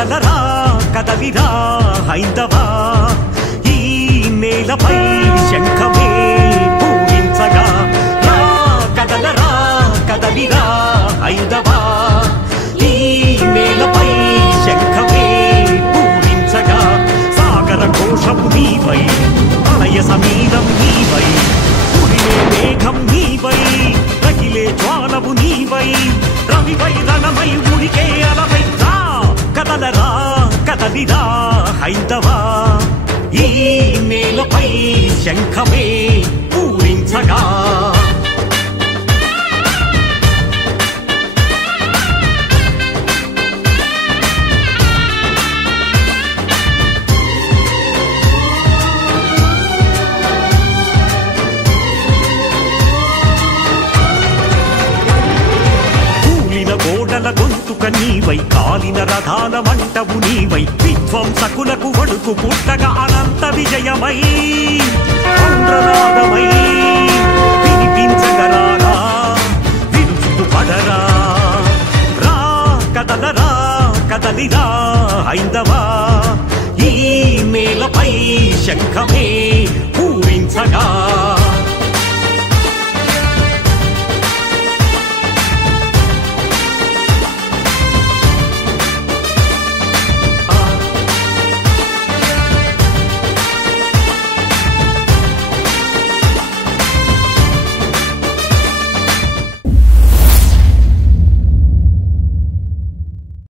కదలరా కదలిరా హైందవా ఈ నేలపై శంఖమే పూరించగా రా కదలరా కదలిరా హైందవా ఈ నేలపై శంఖమే పూరించగా సాగర ఘోషము నీవై ప్రళయ సమీరం నీవై ఉరిమే మేఘం నీవై రగిలే జ్వాలము నీవై రవివై రణమై ఉరికే అలవై రా కదలరా కదలిరా హైందవా ఈ నేలపై శంఖమే పూరించగా గోడల గొంతుక నీవై కాలిన రథాల మంటవు నీవై విధ్వంసకులకు వణుకు పుట్టగా అనంత విజయమై ఆంధ్రనాదమై వినిపించగరారా విరుచుకు పడరా రా కదలరా కదలిరా హైందవా ఈ నేలపై శంఖమే పూరించగా